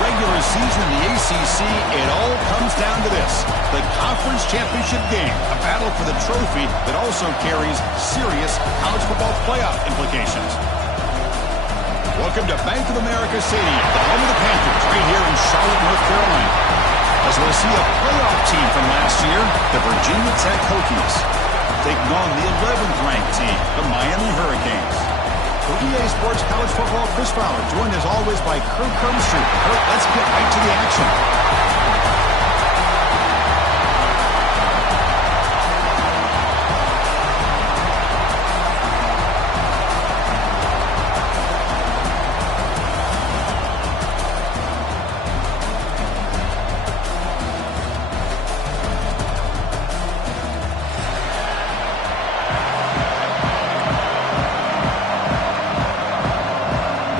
regular season in the ACC, it all comes down to this. The conference championship game, a battle for the trophy that also carries serious college football playoff implications. Welcome to Bank of America Stadium, the home of the Panthers, right here in Charlotte, North Carolina. As we'll see a playoff team from last year, the Virginia Tech Hokies, taking on the 11th ranked team, the Miami Hurricanes. For EA Sports College Football, Chris Fowler, joined as always by Kurt Cumstreet. Kurt, let's get right to the action.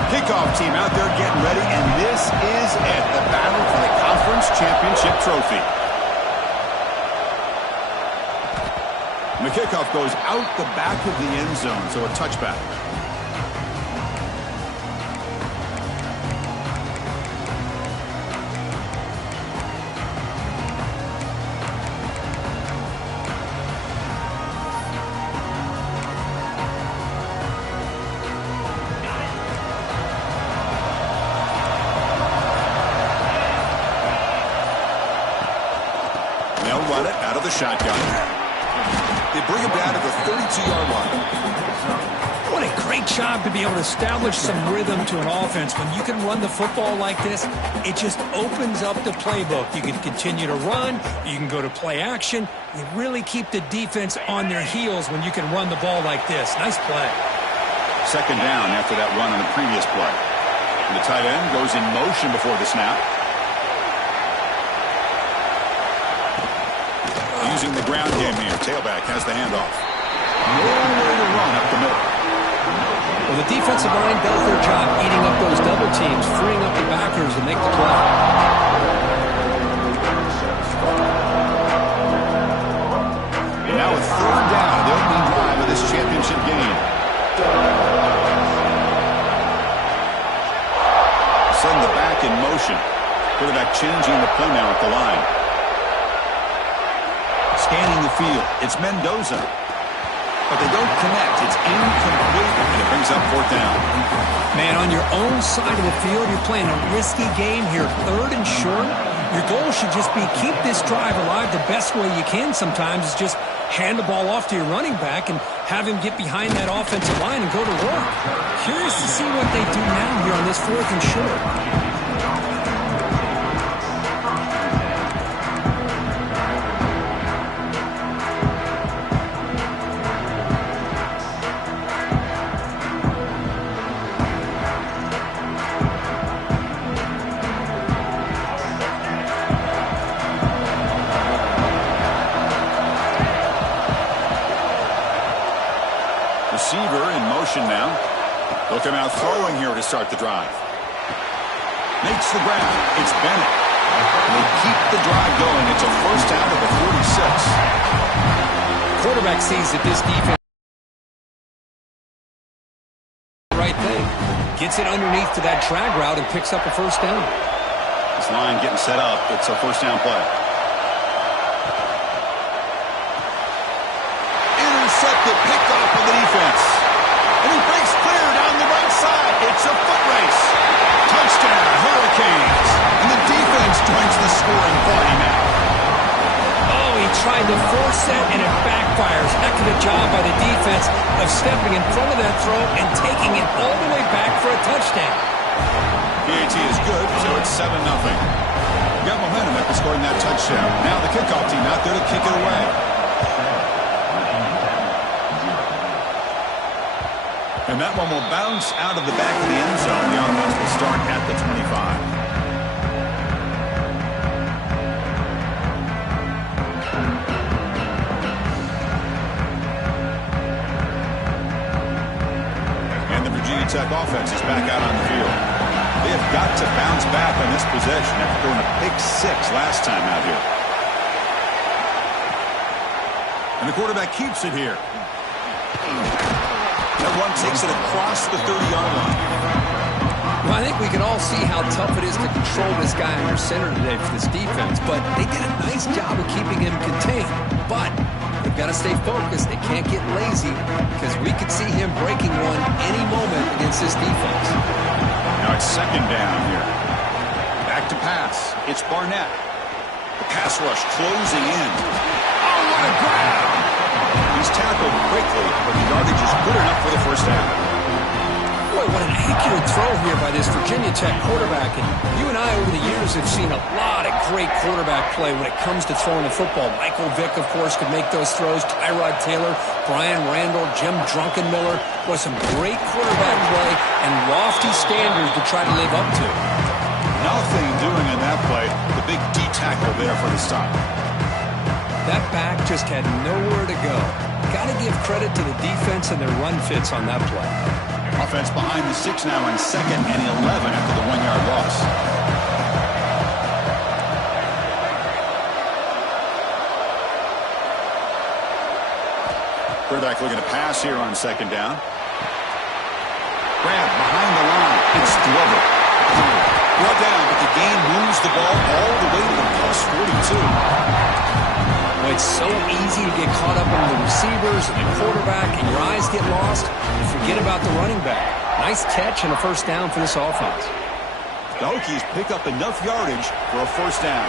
Kickoff team out there getting ready, and this is it, the battle for the conference championship trophy. And the kickoff goes out the back of the end zone, so a touchback. They'll run it out of the shotgun. They bring him down to the 32-yard line. What a great job to be able to establish some rhythm to an offense. When you can run the football like this, it just opens up the playbook. You can continue to run. You can go to play action. You really keep the defense on their heels when you can run the ball like this. Nice play. Second down after that run on the previous play. And the tight end goes in motion before the snap. Using the ground game here. Tailback has the handoff. Nowhere to run up the middle. Well, the defensive line does their job eating up those double teams, freeing up the backers to make the play. And now a third down, the opening drive of this championship game. Send the back in motion. Quarterback changing the play now at the line. Scanning the field. It's Mendoza. But they don't connect. It's incomplete, and it brings up fourth down. Man, on your own side of the field, you're playing a risky game here. Third and short. Your goal should just be keep this drive alive the best way you can sometimes is just hand the ball off to your running back and have him get behind that offensive line and go to work. Curious to see what they do now here on this fourth and short. Receiver in motion now. They'll come out throwing here to start the drive. Makes the grab. It's Bennett. They keep the drive going. It's a first down at the 46. Quarterback sees that this defense right thing. Gets it underneath to that drag route and picks up a first down. This line getting set up. It's a first down play. Intercepted, picked off by the defense. And he breaks clear down the right side. It's a foot race. Touchdown, Hurricanes. And the defense joins the scoring party now. Oh, he tried to force that, and it backfires. Heck of a job by the defense of stepping in front of that throw and taking it all the way back for a touchdown. PAT is good, so it's 7-0. Got momentum after scoring that touchdown. Now the kickoff team out there to kick it away. And that one will bounce out of the back of the end zone. The offense will start at the 25. And the Virginia Tech offense is back out on the field. They have got to bounce back on this possession after throwing a pick six last time out here. And the quarterback keeps it here. That one takes it across the 30-yard line. Well, I think we can all see how tough it is to control this guy under center today for this defense, but they did a nice job of keeping him contained. But they've got to stay focused. They can't get lazy because we could see him breaking one any moment against this defense. Now it's second down here. Back to pass. It's Barnett. The pass rush closing in. Oh, what a grab! He's tackled quickly, but the yardage is good enough for the first down. Boy, what an accurate throw here by this Virginia Tech quarterback. And you and I over the years have seen a lot of great quarterback play when it comes to throwing the football. Michael Vick, of course, could make those throws. Tyrod Taylor, Brian Randall, Jim Druckenmiller. Was some great quarterback play and lofty standards to try to live up to. Nothing doing in that play. The big D tackle there for the stop. That back just had nowhere to go. Got to give credit to the defense and their run fits on that play. Offense behind the 6 now on 2nd and 11 after the 1-yard loss. Quarterback looking to pass here on 2nd down. Grab behind the line. It's Glover. Brought down, but the gain moves the ball all the way to the plus 42. Well, it's so easy to get caught up in the receivers and the quarterback, and your eyes get lost. You forget about the running back. Nice catch and a first down for this offense. The Hokies pick up enough yardage for a first down.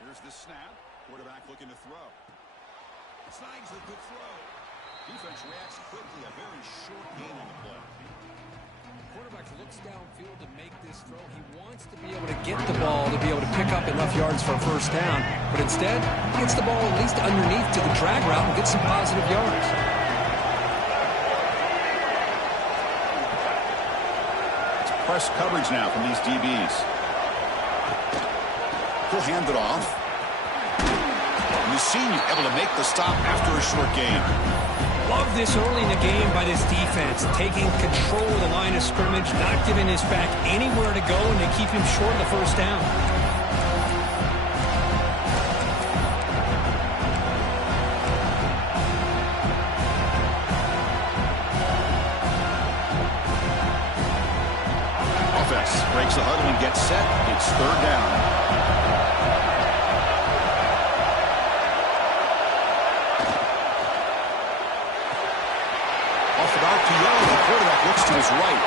Here's the snap. Quarterback looking to throw. Snags a good throw. Defense reacts quickly. A very short gain on the play. Quarterback looks downfield to make this throw. He wants to be able to get the ball to be able to pick up enough yards for a first down, but instead, he gets the ball at least underneath to the drag route and gets some positive yards. It's press coverage now from these DBs. He'll hand it off. And the senior able to make the stop after a short gain. Love this early in the game by this defense, taking control of the line of scrimmage, not giving his back anywhere to go, and they keep him short of the first down. Offense breaks the huddle and gets set. It's 3rd down. Looks to his right.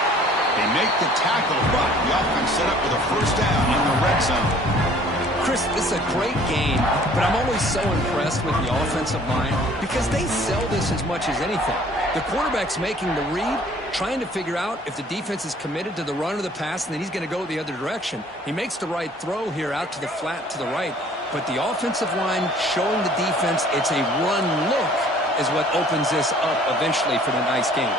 They make the tackle, but the offense set up with a first down in the red zone. Chris, this is a great game, but I'm always so impressed with the offensive line because they sell this as much as anything. The quarterback's making the read, trying to figure out if the defense is committed to the run or the pass, and then he's going to go the other direction. He makes the right throw here out to the flat to the right, but the offensive line showing the defense it's a run look is what opens this up eventually for the nice game.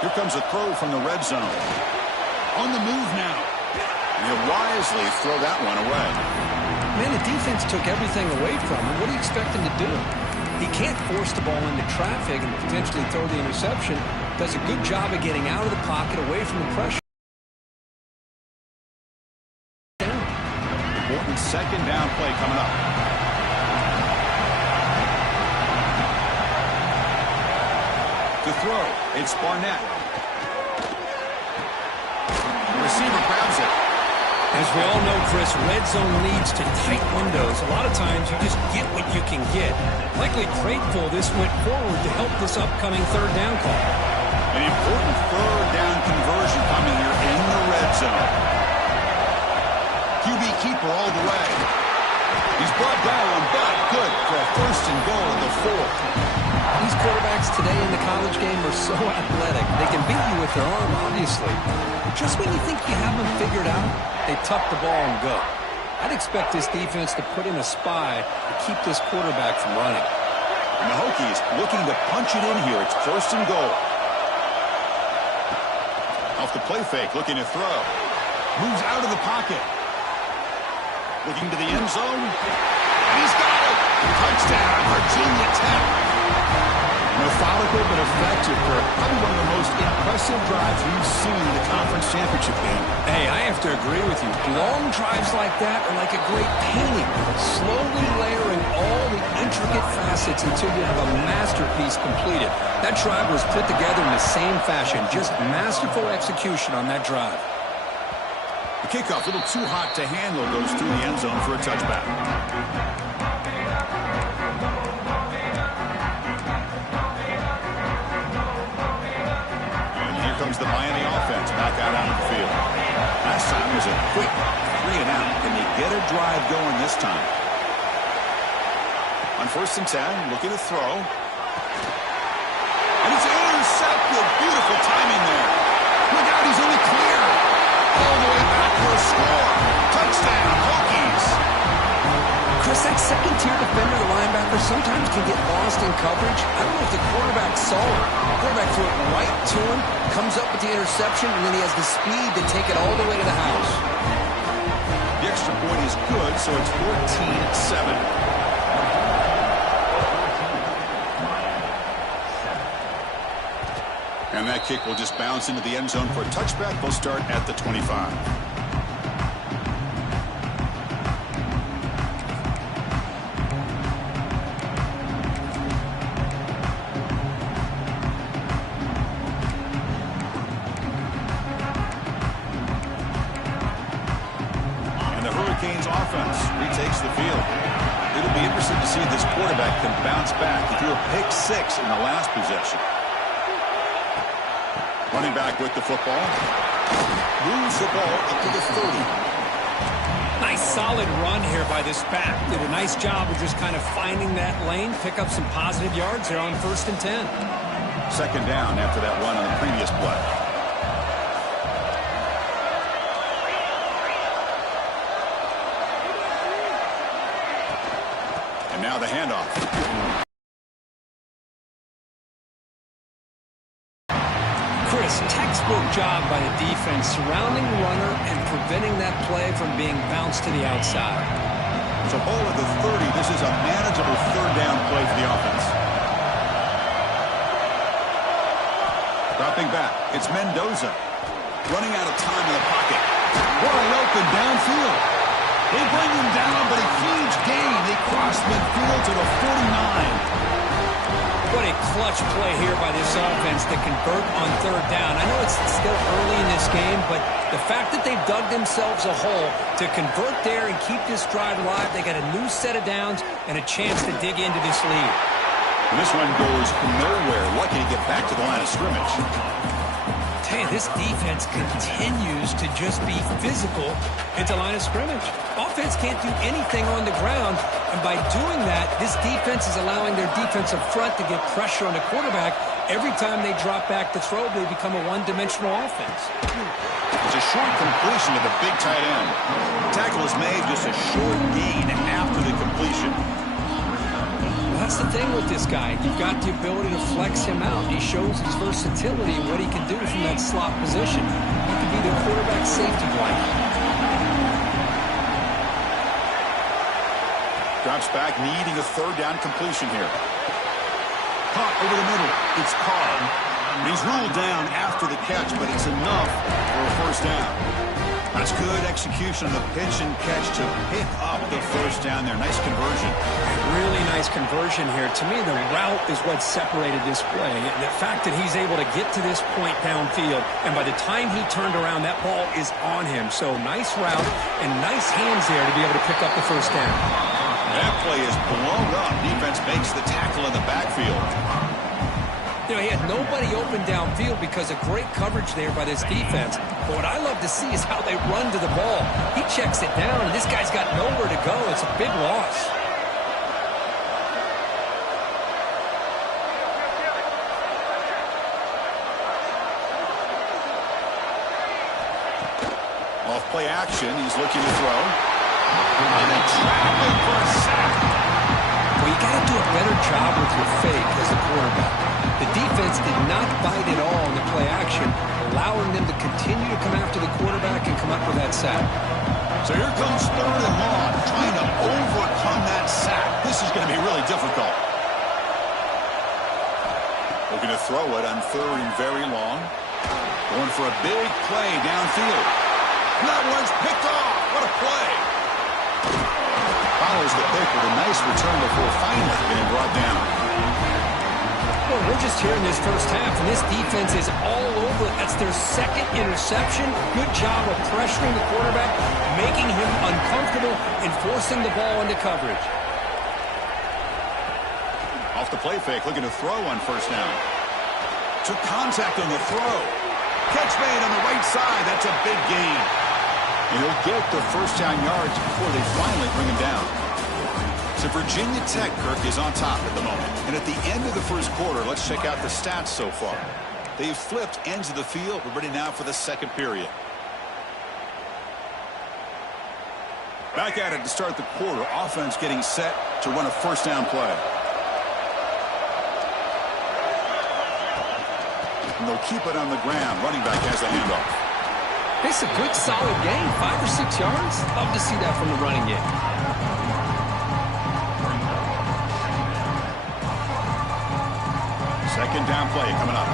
Here comes a throw from the red zone. On the move now. And he'll wisely throw that one away. Man, the defense took everything away from him. What do you expect him to do? He can't force the ball into traffic and potentially throw the interception. Does a good job of getting out of the pocket, away from the pressure. Important 2nd down play coming up. To throw, it's Barnett. The receiver grabs it. As we all know, Chris, red zone leads to tight windows. A lot of times you just get what you can get. Likely grateful this went forward to help this upcoming 3rd down call. An important 3rd down conversion coming here in the red zone. QB keeper all the way. He's brought down, but good for a 1st and goal at the 4. These quarterbacks today in the college game are so athletic. They can beat you with their arm, obviously. But just when you think you have them figured out, they tuck the ball and go. I'd expect this defense to put in a spy to keep this quarterback from running. And the Hokies looking to punch it in here. It's 1st and goal. Off the play fake, looking to throw. Moves out of the pocket. Looking to the end zone. And he's got it. Touchdown, Virginia Tech. Methodical but effective for probably one of the most impressive drives we've seen in the conference championship game. Hey, I have to agree with you. Long drives like that are like a great painting, slowly layering all the intricate facets facets until you have a masterpiece completed. That drive was put together in the same fashion. Just masterful execution on that drive. The kickoff, a little too hot to handle, goes through the end zone for a touchback. And here comes the Miami offense back out onto the field. Last time was a quick 3 and out. Can they get a drive going this time? On 1st and 10, looking to throw. And it's intercepted. Beautiful timing there. Look out, he's in the clear. All the way back for a score. Touchdown, Hokies. Chris, that second-tier defender, the linebacker, sometimes can get lost in coverage. I don't know if the quarterback saw it. The quarterback threw it right to him, comes up with the interception, and then he has the speed to take it all the way to the house. The extra point is good, so it's 14-7. And that kick will just bounce into the end zone for a touchback. They'll start at the 25. And the Hurricanes offense retakes the field. It'll be interesting to see if this quarterback can bounce back. He threw a pick 6 in the last possession. Running back with the football. Moves the ball up to the 30. Nice solid run here by this back. Did a nice job of just kind of finding that lane, pick up some positive yards there on 1st and 10. 2nd down after that run on the previous play. And now the handoff. Chris, textbook job by the defense surrounding the runner and preventing that play from being bounced to the outside. So ball at the 30. This is a manageable 3rd down play for the offense. Dropping back. It's Mendoza. Running out of time in the pocket. Wide open downfield. They bring him down, but a huge gain. They cross midfield to the 49. What a clutch play here by this offense to convert on 3rd down. I know it's still early in this game, but the fact that they've dug themselves a hole to convert there and keep this drive alive, they got a new set of downs and a chance to dig into this lead. And this one goes nowhere. Lucky to get back to the line of scrimmage. Hey, this defense continues to just be physical at the line of scrimmage. Offense can't do anything on the ground, and by doing that, this defense is allowing their defensive front to get pressure on the quarterback. Every time they drop back to throw, they become a one-dimensional offense. It's a short completion to the big tight end. Tackle is made, just a short gain after the completion. That's the thing with this guy. You've got the ability to flex him out. He shows his versatility and what he can do from that slot position. He can be the quarterback safety blanket. Drops back, needing a 3rd down completion here. Caught over the middle. It's Carr. He's ruled down after the catch, but it's enough for a 1st down. That's good execution on the pitch and catch to pick up the 1st down there. Nice conversion. Really nice conversion here. To me, the route is what separated this play. The fact that he's able to get to this point downfield, and by the time he turned around, that ball is on him. So nice route and nice hands there to be able to pick up the 1st down. That play is blown up. Defense makes the tackle in the backfield. You know, he had nobody open downfield because of great coverage there by this defense. But what I love to see is how they run to the ball. He checks it down, and this guy's got nowhere to go. It's a big loss. Off play action, he's looking to throw. And they trap him for a sack. Well, you got to do a better job with your fake as a quarterback. The defense did not bite at all in the play action, allowing them to continue to come after the quarterback and come up with that sack. So here comes 3rd and long, trying to overcome that sack. This is going to be really difficult. Looking to throw it on 3rd and very long. Going for a big play downfield. That one's picked off. What a play. Follows the pick with a nice return before finally getting brought down. we're just here in this first half, and this defense is all over it. That's their second interception. Good job of pressuring the quarterback, making him uncomfortable, and forcing the ball into coverage. Off the play fake, looking to throw on first down. Took contact on the throw. Catch made on the right side. That's a big gain. And he'll get the first down yards before they finally bring him down. So Virginia Tech, Kirk, is on top at the moment. And at the end of the first quarter, let's check out the stats so far. They've flipped ends of the field. We're ready now for the second period. Back at it to start the quarter. Offense getting set to run a first down play. And they'll keep it on the ground. Running back has the handoff. It's a good, solid game. 5 or 6 yards. Love to see that from the running game. Second down play coming up.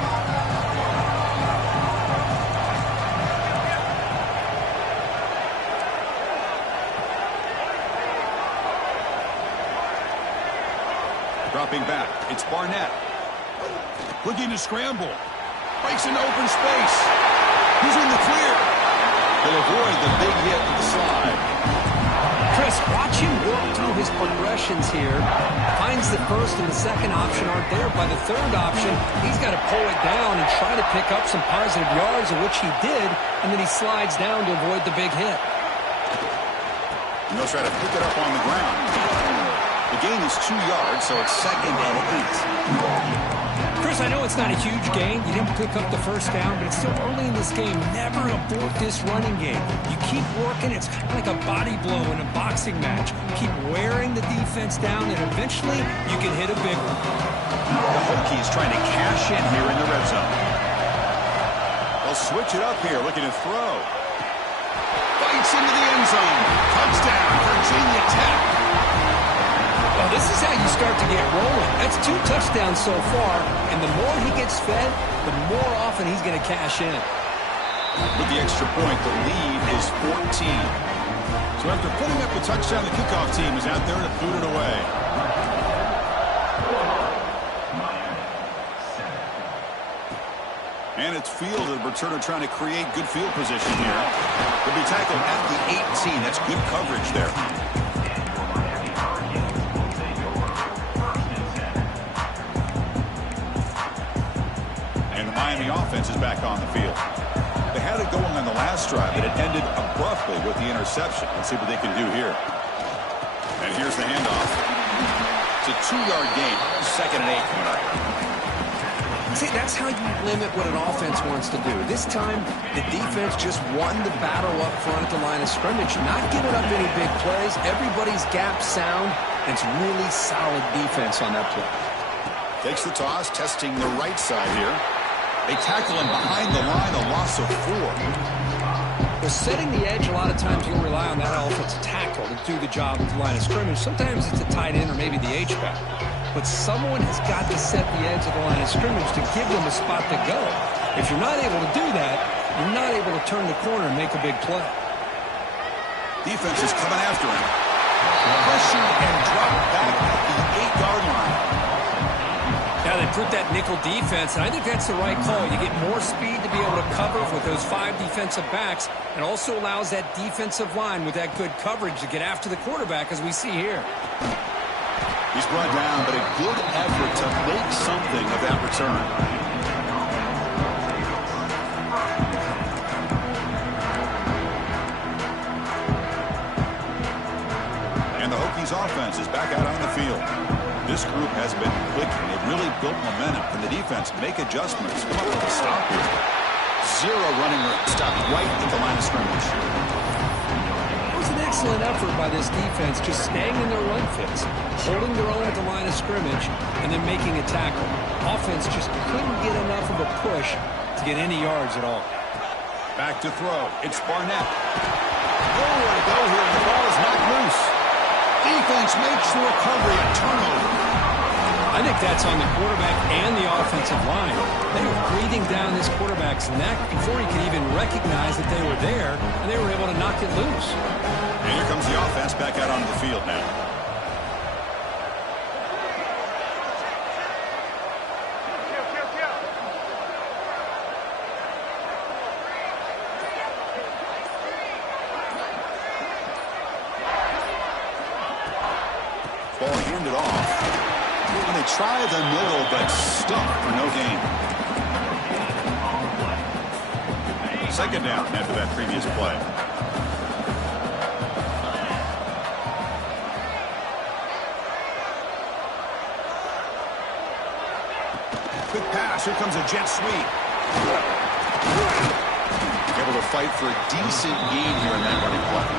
Dropping back. It's Barnett. Looking to scramble. Breaks into open space. He's in the clear. He'll avoid the big hit with the slide. Chris, watch him work through his progressions here. Finds the first and the second option aren't there. By the third option, he's got to pull it down and try to pick up some positive yards, of which he did, and then he slides down to avoid the big hit. And they'll try to pick it up on the ground. The gain is 2 yards, so it's second and 8. Chris, I know it's not a huge gain. You didn't pick up the first down, but it's still early in this game. Never abort this running game. You keep working. It's kind of like a body blow in a boxing match. Keep wearing the defense down, and eventually you can hit a big one. The Hokies trying to cash in here in the red zone. They'll switch it up here, looking to throw. Bites into the end zone. Touchdown, Virginia Tech. Well, this is how you start to get rolling. That's 2 touchdowns so far, and the more he gets fed, the more often he's going to cash in. With the extra point, the lead is 14. So after putting up the touchdown, the kickoff team is out there to boot it away. And it's fielded. Returner trying to create good field position here. They'll be tackled at the 18. That's good coverage there. Miami offense is back on the field. They had it going on the last drive, but it ended abruptly with the interception. Let's see what they can do here. And here's the handoff. It's a 2-yard gain. Second and 8 coming up. See, that's how you limit what an offense wants to do. This time, the defense just won the battle up front at the line of scrimmage, not giving up any big plays. Everybody's gap sound. It's really solid defense on that play. Takes the toss, testing the right side here. They tackle him behind the line, a loss of 4. Well, setting the edge, a lot of times you'll rely on that offensive tackle to do the job at the line of scrimmage. Sometimes it's a tight end or maybe the H-back. But someone has got to set the edge of the line of scrimmage to give them a spot to go. If you're not able to do that, you're not able to turn the corner and make a big play. Defense is coming after him. Pressure and drop back at the 8-yard line. Now they put that nickel defense, and I think that's the right call. You get more speed to be able to cover with those 5 defensive backs, and also allows that defensive line with that good coverage to get after the quarterback, as we see here. He's brought down, but a good effort to make something of that return. And the Hokies offense is back out on the field. This group has been clicking. They've really built momentum. Can the defense make adjustments? Come up with a stop here. 0 running room. Stop right at the line of scrimmage. It was an excellent effort by this defense, just staying in their run fits, holding their own at the line of scrimmage, and then making a tackle. Offense just couldn't get enough of a push to get any yards at all. Back to throw. It's Barnett. Nowhere to go here. The ball is knocked loose. Defense makes the recovery, a turnover. I think that's on the quarterback and the offensive line. They were breathing down this quarterback's neck before he could even recognize that they were there, and they were able to knock it loose. And here comes the offense back out onto the field now. hand it off. And they try the middle, but stuck for no gain. Second down after that previous play. Quick pass. Here comes a jet sweep. Able to fight for a decent gain here in that running play.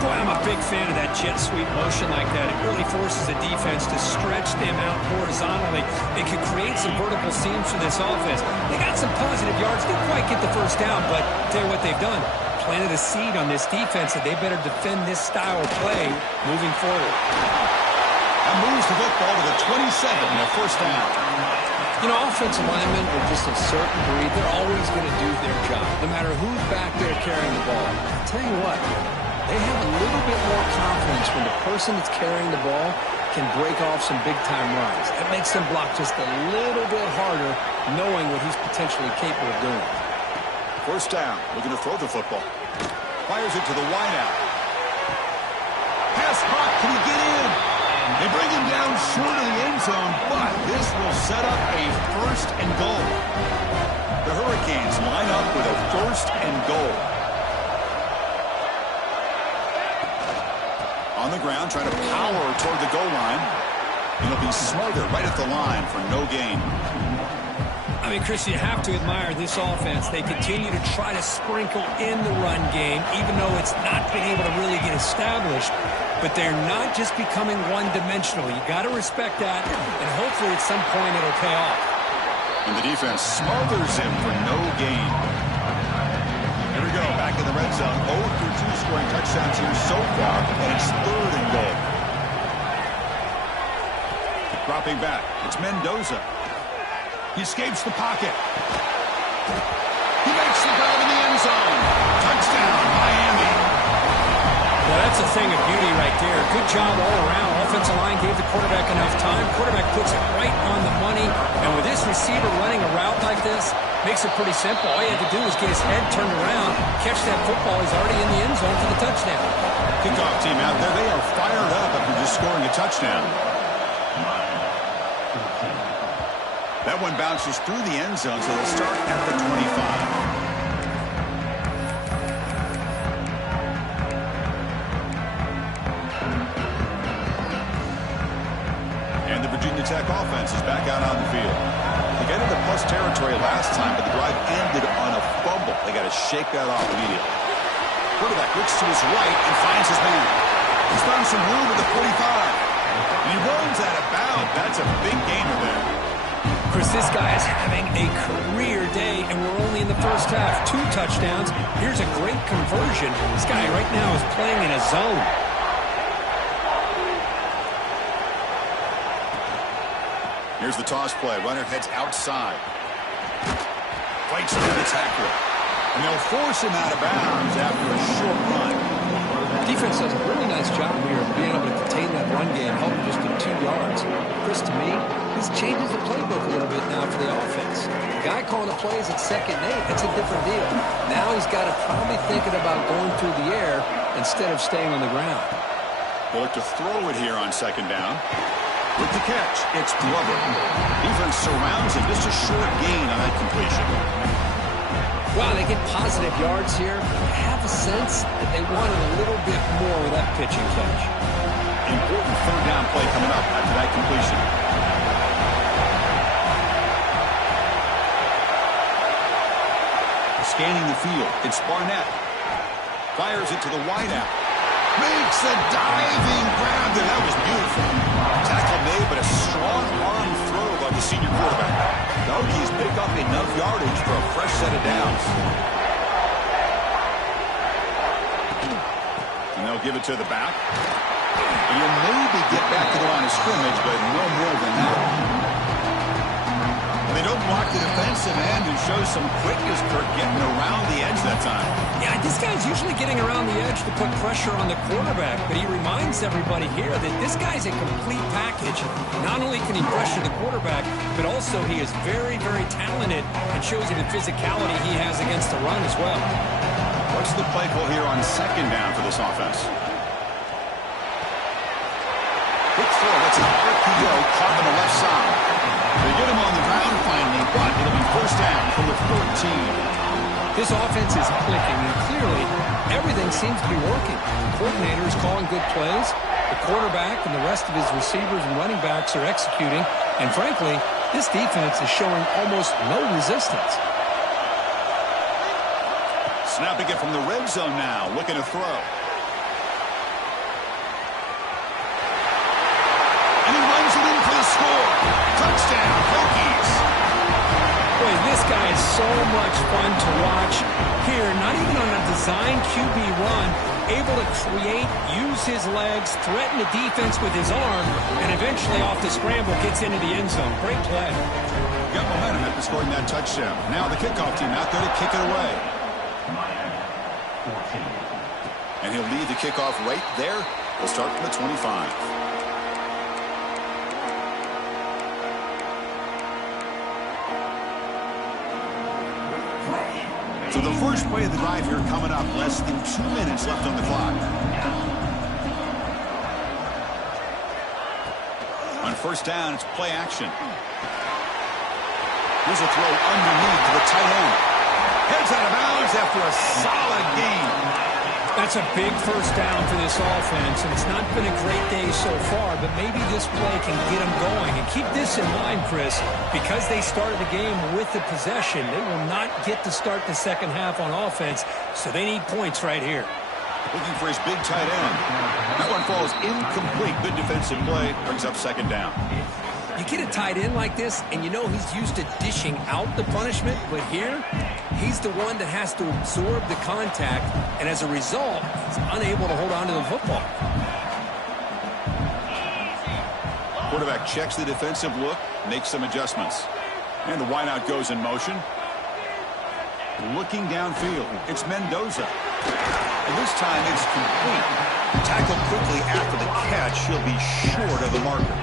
Boy, I'm a big fan of that jet sweep motion like that. It really forces the defense to stretch them out horizontally. It could create some vertical seams for this offense. They got some positive yards. Didn't quite get the first down, but tell you what they've done. Planted a seed on this defense that they better defend this style of play moving forward. That moves the football to the 27 and a first down. You know, offensive linemen are just a certain breed. They're always going to do their job, no matter who's back there carrying the ball. I'll tell you what, they have a little bit more confidence when the person that's carrying the ball can break off some big-time runs. It makes them block just a little bit harder, knowing what he's potentially capable of doing. First down, looking to throw the football. Fires it to the wideout. Pass caught, can he get in? They bring him down short of the end zone, but this will set up a first and goal. The Hurricanes line up with a first and goal. On the ground, trying to power toward the goal line. It'll be Smarter right at the line for no gain. I mean, Chris, you have to admire this offense. They continue to try to sprinkle in the run game, even though it's not been able to really get established. But they're not just becoming one-dimensional. You got to respect that, and hopefully at some point it'll pay off. And the defense smothers him for no gain. Here we go, back in the red zone. 0 through 2 scoring touchdowns here so far, and it's third and goal. Dropping back, it's Mendoza. He escapes the pocket. He makes the grab in the end zone. Touchdown, Miami. Well, that's a thing of beauty right there. Good job all around. Offensive line gave the quarterback enough time. Quarterback puts it right on the money. And with this receiver running a route like this, makes it pretty simple. All you have to do is get his head turned around, catch that football. He's already in the end zone for the touchdown. Kickoff team out there. They are fired up after just scoring a touchdown. That one bounces through the end zone, so they'll start at the 25. And the Virginia Tech offense is back out on the field. They got into plus territory last time, but the drive ended on a fumble. They got to shake that off immediately. Quarterback looks to his right and finds his man. He's found some room at the 45. And he runs out of bounds. That's a big gainer there. Chris, this guy is having a career day, and we're only in the first half. 2 touchdowns. Here's a great conversion. This guy right now is playing in a zone. Here's the toss play. Runner heads outside. Fights under the tackle. And they'll force him out of bounds after a short run. Defense does a really nice job here of being able to contain that run game, helping just to 2 yards. Chris, to me, this changes the playbook a little bit now for the offense. The guy calling the plays at 2nd and 8, it's a different deal. Now he's got to probably thinking about going through the air instead of staying on the ground. They'll look to throw it here on 2nd down. With the catch, it's Glover. Defense surrounds him. Just a short gain on that completion. Wow, they get positive yards here. I have a sense that they wanted a little bit more with that pitch and catch. Important 3rd down play coming up after that completion. Scanning the field, it's Barnett. Fires it to the wideout. Makes a diving grab there. That was beautiful. Tackle made, but a strong arm throw by the senior quarterback. The Hokies pick up enough yardage for a fresh set of downs. And they'll give it to the back. And you'll maybe get back to the line of scrimmage, but no more than that. And they don't block the defensive end and show some quickness for getting around the edge that time. Yeah, this guy's usually getting around the edge to put pressure on the quarterback, but he reminds everybody here that this guy's a complete package. Not only can he pressure the quarterback, but also he is very, very talented and shows you the physicality he has against the run as well. What's the play call here on 2nd down for this offense? Quick throw. That's an RPO caught on the left side. They get him on the ground finally, but it'll be first down from the 14. This offense is clicking, and clearly everything seems to be working. The coordinator is calling good plays. The quarterback and the rest of his receivers and running backs are executing. And frankly, this defense is showing almost no resistance. Snapping it from the red zone now, looking to throw. And he runs it in for the score. Touchdown, Hokies. Boy, this guy is so much fun to watch. Here, not even on a designed QB run, able to create, use his legs, threaten the defense with his arm, and eventually off the scramble gets into the end zone. Great play. Got momentum after scoring that touchdown. Now the kickoff team out there to kick it away. And he'll lead the kickoff right there. He'll start from the 25. So the first play of the drive here coming up. Less than 2 minutes left on the clock. On first down, it's play action. Here's a throw underneath to the tight end. Heads out of bounds after a solid gain. That's a big first down for this offense, and it's not been a great day so far, but maybe this play can get them going. And keep this in mind, Chris, because they started the game with the possession, they will not get to start the second half on offense, so they need points right here. Looking for his big tight end. That one falls incomplete. Good defensive play. Brings up second down. You get a tight end like this, and you know he's used to dishing out the punishment, but here, he's the one that has to absorb the contact, and as a result, he's unable to hold on to the football. Quarterback checks the defensive look, makes some adjustments. And the wideout goes in motion. Looking downfield, it's Mendoza. And this time it's complete. Tackled quickly after the catch, he'll be short of the marker.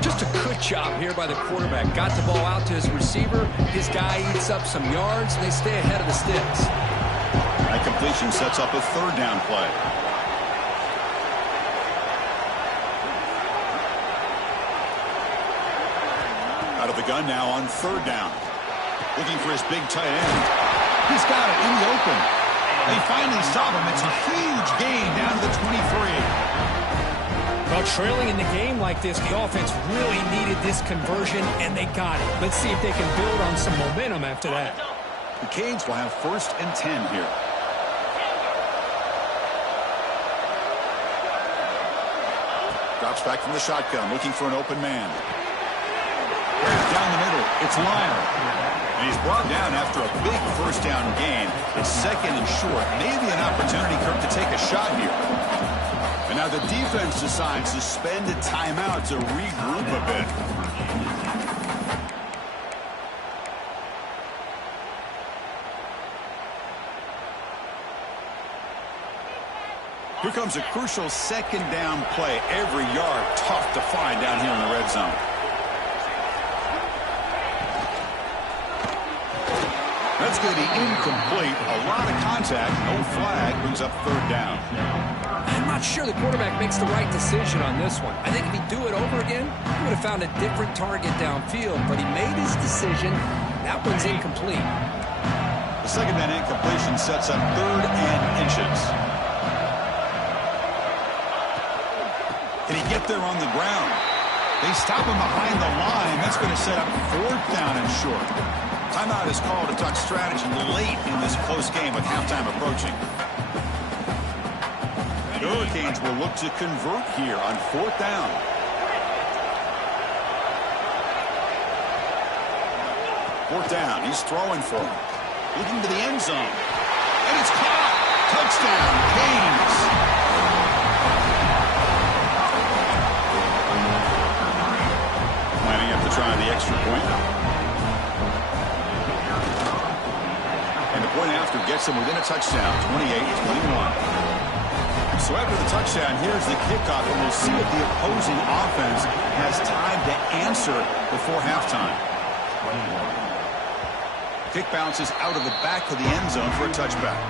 Just a good job here by the quarterback. Got the ball out to his receiver. His guy eats up some yards, and they stay ahead of the sticks. That completion sets up a third down play. Out of the gun now on third down. Looking for his big tight end. He's got it in the open. They finally stop him. It's a huge gain down to the 23. Well, trailing in the game like this, the offense really needed this conversion, and they got it. Let's see if they can build on some momentum after that. The Canes will have first and 10 here. Drops back from the shotgun, looking for an open man. Down the middle, it's Lyon. And he's brought down after a big first down gain. It's second and short. Maybe an opportunity, Kirk, to take a shot here. And now the defense decides to spend a timeout to regroup a bit. Here comes a crucial second down play. Every yard tough to find down here in the red zone. That's going to be incomplete. A lot of contact. No flag. Brings up third down. I'm not sure the quarterback makes the right decision on this one. I think if he'd do it over again, he would have found a different target downfield, but he made his decision. That one's incomplete. The second down incompletion sets up third and inches. Can he get there on the ground? They stop him behind the line. That's going to set up fourth down and short. Timeout is called to talk strategy late in this close game with halftime approaching. The Hurricanes will look to convert here on fourth down. Fourth down, he's throwing for it. Looking to the end zone. And it's caught. Touchdown, Canes. Lining up to try the extra point. And the point after gets him within a touchdown, 28-21. So after the touchdown, here's the kickoff, and we'll see if the opposing offense has time to answer before halftime. Kick bounces out of the back of the end zone for a touchback.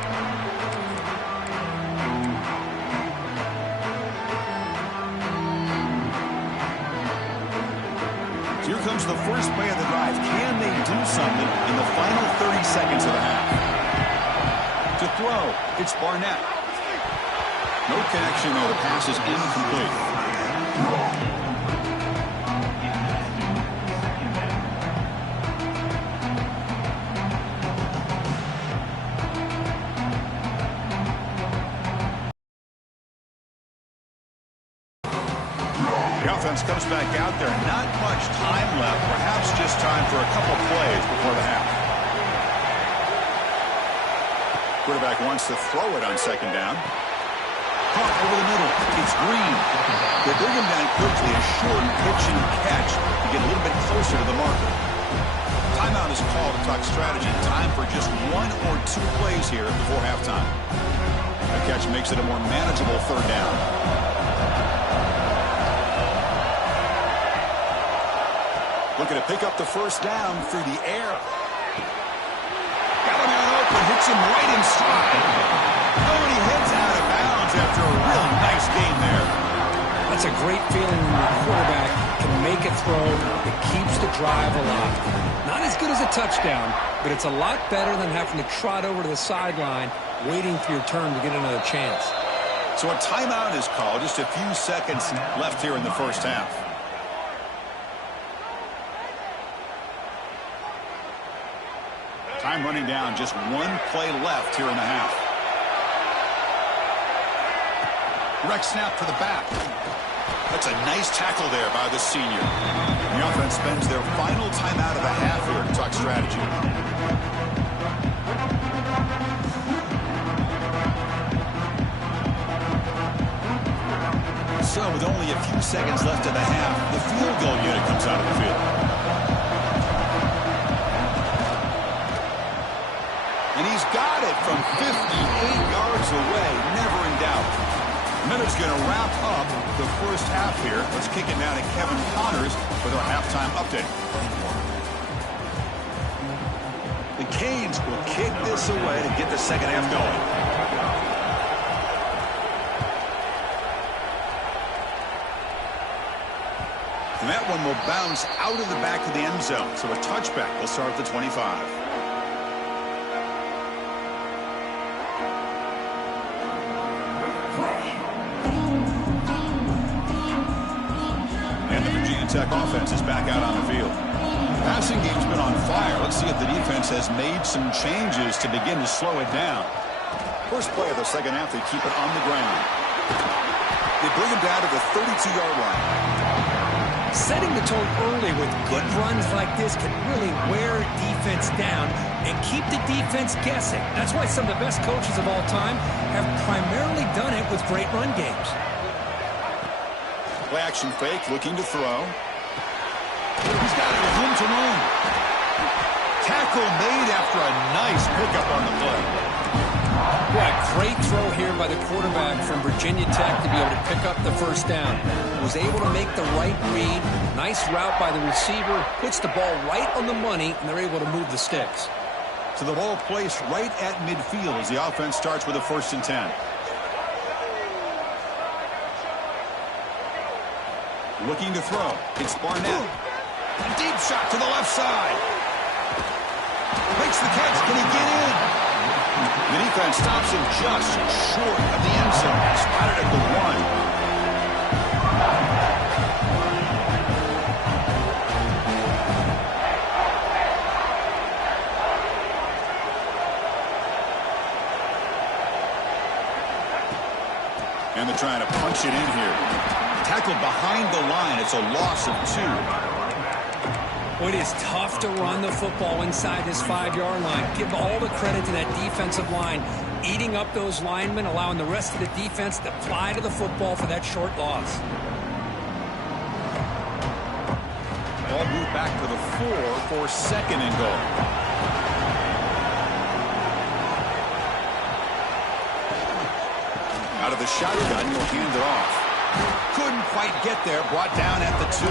So here comes the first play of the drive. Can they do something in the final 30 seconds of the half? To throw, it's Barnett. No connection, though. The pass is incomplete. The offense comes back out there. Not much time left. Perhaps just time for a couple plays before the half. Quarterback wants to throw it on second down. Caught over the middle. It's Green. They bring him down quickly. A short pitch and catch to get a little bit closer to the marker. Timeout is called to talk strategy. Time for just 1 or 2 plays here before halftime. The catch makes it a more manageable third down. Looking to pick up the first down through the air. Got him out open, hits him right in stride. Oh, and he heads out of bounds after a really nice game there. That's a great feeling when your quarterback can make a throw that keeps the drive alive. Not as good as a touchdown, but it's a lot better than having to trot over to the sideline waiting for your turn to get another chance. So a timeout is called. Just a few seconds left here in the first half. Time running down, just 1 play left here in the half. Direct snap to the back. That's a nice tackle there by the senior. The offense spends their final timeout of the half here to talk strategy. So with only a few seconds left in the half, the field goal unit comes out of the field. And he's got it from 58 yards away, never in doubt. Minute's going to wrap up the first half here. Let's kick it now to Kevin Connors with our halftime update. The Canes will kick this away to get the second half going. And that one will bounce out of the back of the end zone. So a touchback will start at the 25. Tech offense is back out on the field. The passing game's been on fire. Let's see if the defense has made some changes to begin to slow it down. First play of the second half, they keep it on the ground. They bring him down to the 32-yard line. Setting the tone early with good runs like this can really wear defense down and keep the defense guessing. That's why some of the best coaches of all time have primarily done it with great run games. Play action fake, looking to throw. He's got it, room to run. Tackle made after a nice pickup on the play. What a great throw here by the quarterback from Virginia Tech to be able to pick up the first down. Was able to make the right read. Nice route by the receiver. Puts the ball right on the money, and they're able to move the sticks. So the ball placed right at midfield as the offense starts with a 1st and 10. Looking to throw. It's Barnett. A deep shot to the left side. Makes the catch. Can he get in? The defense stops him just short of the end zone. Spotted at the 1. And they're trying to punch it in here. Tackled behind the line. It's a loss of 2. Well, it is tough to run the football inside this 5-yard line. Give all the credit to that defensive line, eating up those linemen, allowing the rest of the defense to fly to the football for that short loss. Ball moved back to the 4 for 2nd and goal. Out of the shotgun, he'll hand it off. Couldn't quite get there. Brought down at the 2.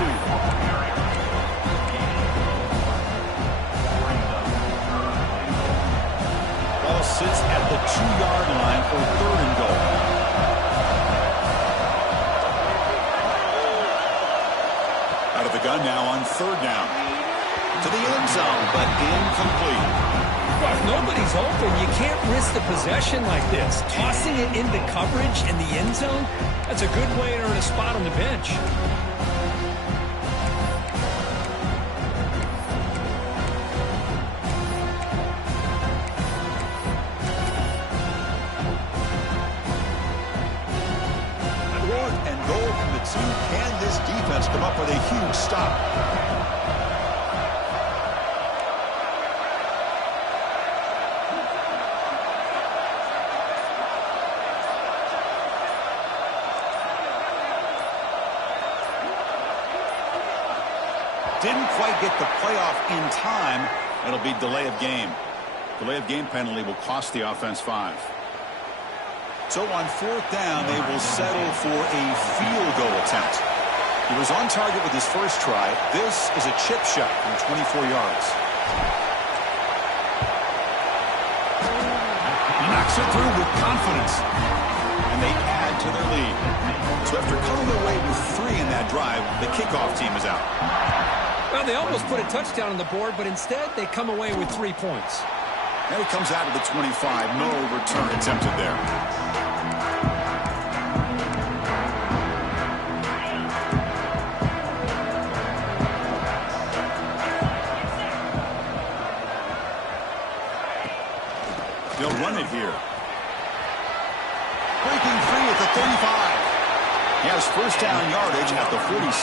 Ball sits at the 2-yard line for 3rd and goal. Out of the the gun now on third down. To the end zone, but incomplete. Well, if nobody's open, you can't risk the possession like this. Tossing it into coverage in the end zone, that's a good way to earn a spot on the bench. Can this defense come up with a huge stop? Didn't quite get the playoff in time. It'll be delay of game. Delay of game penalty will cost the offense 5. So on fourth down, they will settle for a field goal attempt. He was on target with his first try. This is a chip shot from 24 yards. Knocks it through with confidence. And they add to their lead. So after coming away with 3 in that drive, the kickoff team is out. Well, they almost put a touchdown on the board, but instead they come away with 3 points. And he comes out of the 25. No return attempted there. They'll run it here. Breaking free at the 35. He has first down yardage at the 46.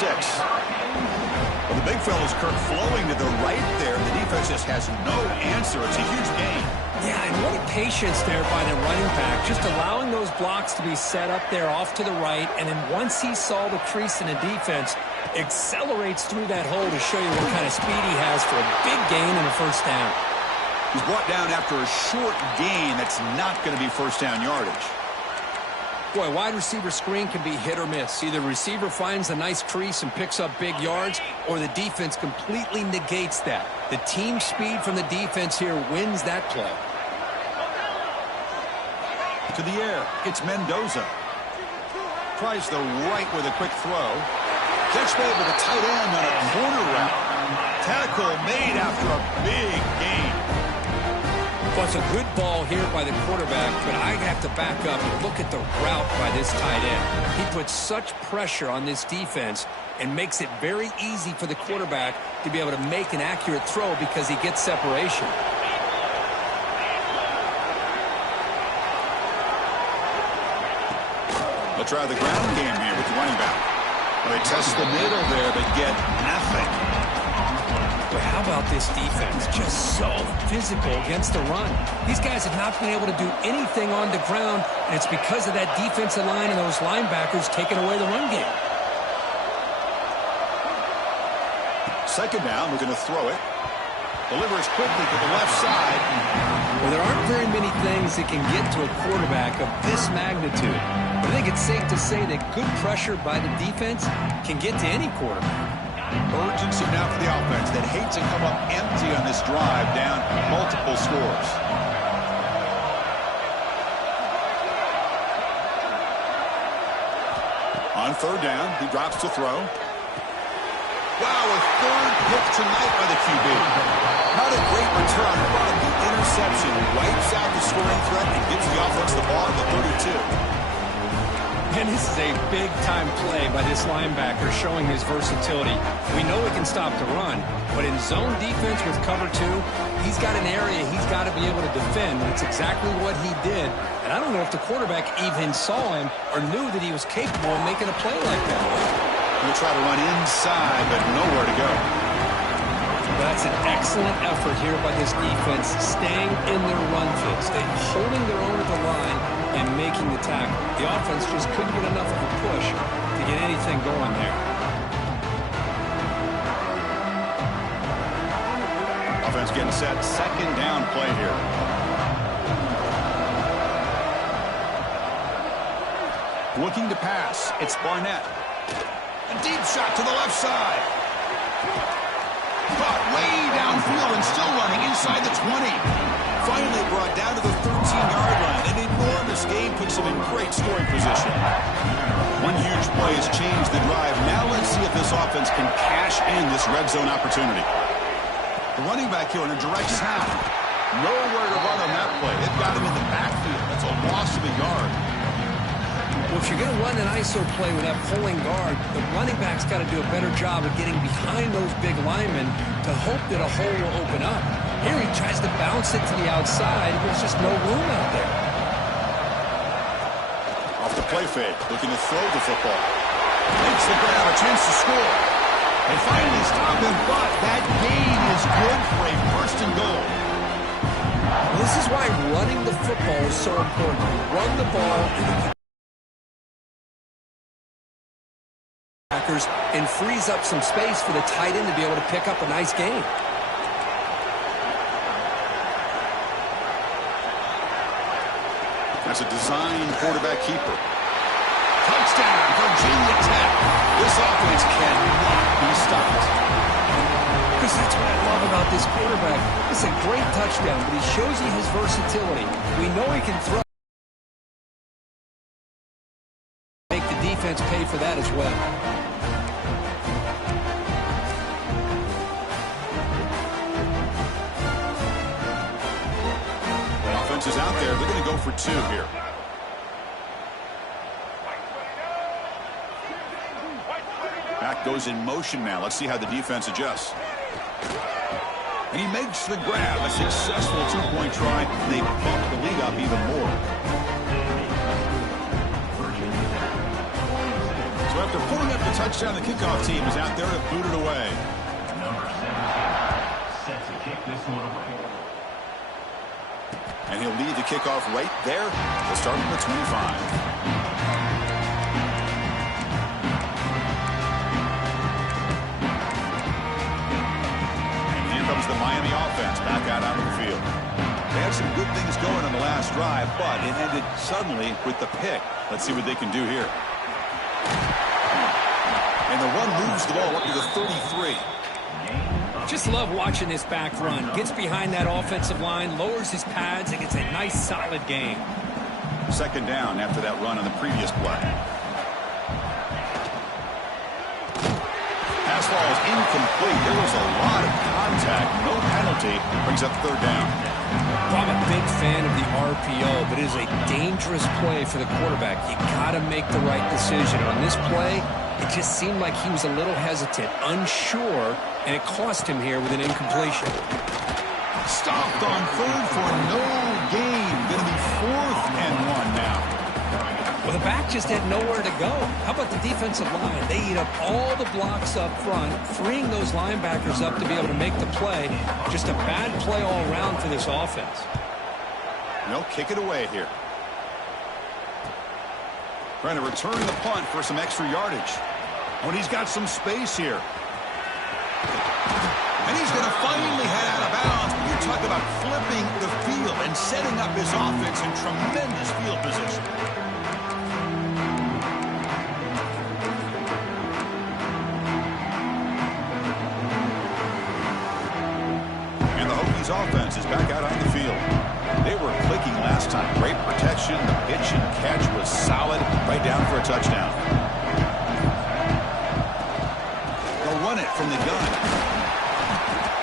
Well, the big fella's Kirk flowing to the right there. The defense just has no answer. It's a huge gain. Yeah, and what a patience there by the running back. Just allowing those blocks to be set up there off to the right. And then once he saw the crease in the defense, accelerates through that hole to show you what kind of speed he has for a big gain and a first down. He's brought down after a short gain that's not going to be first down yardage. Boy, wide receiver screen can be hit or miss. Either the receiver finds a nice crease and picks up big yards, or the defense completely negates that. The team speed from the defense here wins that play. To the air, it's Mendoza. Tries the right with a quick throw. Catch made with a tight end on a corner route. Tackle made after a big gain. Well, it's a good ball here by the quarterback, but I have to back up and look at the route by this tight end. He puts such pressure on this defense and makes it very easy for the quarterback to be able to make an accurate throw because he gets separation. They'll try the ground game here with the running back. Well, they test the middle there, but get nothing. But how about this defense? Just so physical against the run. These guys have not been able to do anything on the ground, and it's because of that defensive line and those linebackers taking away the run game. Second down, we're going to throw it. Delivers quickly to the left side. Well, there aren't very many things that can get to a quarterback of this magnitude. But I think it's safe to say that good pressure by the defense can get to any quarterback. Urgency now for the offense that hates to come up empty on this drive, down multiple scores. On third down, he drops to throw. Wow, a third pick tonight by the QB. Not a great return, but the interception wipes out the scoring threat and gives the offense the ball at the 32. And this is a big-time play by this linebacker showing his versatility. We know he can stop the run, but in zone defense with cover 2, he's got an area he's got to be able to defend, and it's exactly what he did. And I don't know if the quarterback even saw him or knew that he was capable of making a play like that. He'll try to run inside, but nowhere to go. That's an excellent effort here by this defense, staying in their run fits. They're holding their own at the line and making the tackle. The offense just couldn't get enough of a push to get anything going there. Offense getting set. Second down play here. Looking to pass. It's Barnett. A deep shot to the left side. Caught way downfield and still running inside the 20. Finally brought down to the 13-yard line. An enormous this game puts them in great scoring position. One huge play has changed the drive. Now let's see if this offense can cash in this red zone opportunity. The running back here on a direct snap. Nowhere to run on that play. It got him in the backfield. That's a loss of a yard. Well, if you're going to run an ISO play with that pulling guard, the running back's got to do a better job of getting behind those big linemen to hope that a hole will open up. Here he tries to bounce it to the outside. There's just no room out there. Off the play fake, looking to throw the football. Makes the grab, a chance to score. They finally stop him, but that gain is good for a first and goal. This is why running the football is so important. You run the ball and frees up some space for the tight end to be able to pick up a nice gain. That's a designed quarterback keeper. Touchdown, Virginia Tech. This offense cannot be stopped. Because that's what I love about this quarterback. It's a great touchdown, but he shows you his versatility. We know he can throw. Make the defense pay for that as well. Offense is out there. They're going to go for two here. Back goes in motion now. Let's see how the defense adjusts. And he makes the grab. A successful two-point try. They bump the lead up even more. So after pulling up the touchdown, the kickoff team is out there to boot it away. Number 7 set to kick this one away. And he'll lead the kickoff right there. They'll start from the 25. The Miami offense back out onto the field. They had some good things going on the last drive, but it ended suddenly with the pick. Let's see what they can do here. And the run moves the ball up to the 33. Just love watching this back run. Gets behind that offensive line, lowers his pads, and gets a nice solid gain. Second down after that run on the previous play. Pass ball is incomplete. There was a lot of contact. No penalty. Brings up third down. Well, I'm a big fan of the RPO, but it is a dangerous play for the quarterback. You got to make the right decision. On this play, it just seemed like he was a little hesitant, unsure, and it cost him here with an incompletion. Stopped on third for no gain. Going to be 4th and 1 now. Well, the back just had nowhere to go. How about the defensive line? They eat up all the blocks up front, freeing those linebackers up to be able to make the play. Just a bad play all around for this offense. No, kick it away here. Trying to return the punt for some extra yardage. When he's got some space here. And he's going to finally head out of bounds. You're talking about flipping the field and setting up his offense in tremendous field position. Offense is back out on the field. They were clicking last time. Great protection. The pitch and catch was solid. Right down for a touchdown. They'll run it from the gun.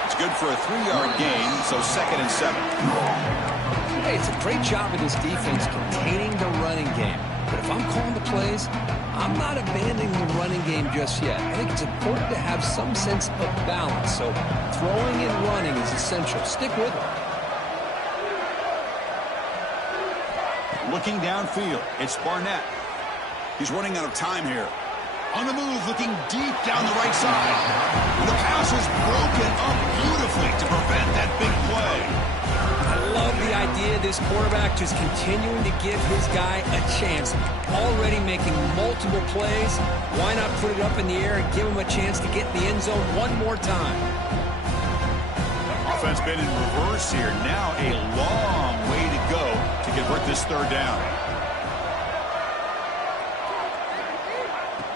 It's good for a 3-yard gain, so 2nd and 7. Hey, it's a great job of this defense containing the running game. But if I'm calling the plays, I'm not abandoning the running game just yet. I think it's important to have some sense of balance. So throwing and running is essential. Stick with it. Looking downfield, it's Barnett. He's running out of time here. On the move, looking deep down the right side. And the pass is broken up beautifully to prevent that big play. I love the idea of this quarterback just continuing to give his guy a chance. Already making multiple plays. Why not put it up in the air and give him a chance to get in the end zone one more time? Offense been in reverse here. Now a long way to go to convert this third down.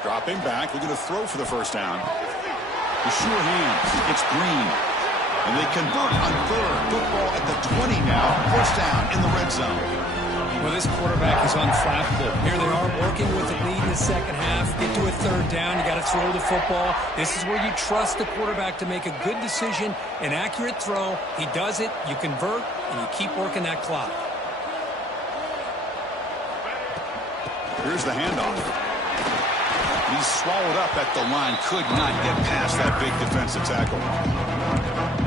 Dropping back, looking to throw for the first down. The sure hands. It's Green. And they convert on third. Football at the 20 now. First down in the red zone. Well, this quarterback is unflappable. Here they are working with the lead in the second half. Get to a third down. You got to throw the football. This is where you trust the quarterback to make a good decision, an accurate throw. He does it, you convert, and you keep working that clock. Here's the handoff. He's swallowed up at the line. Could not get past that big defensive tackle.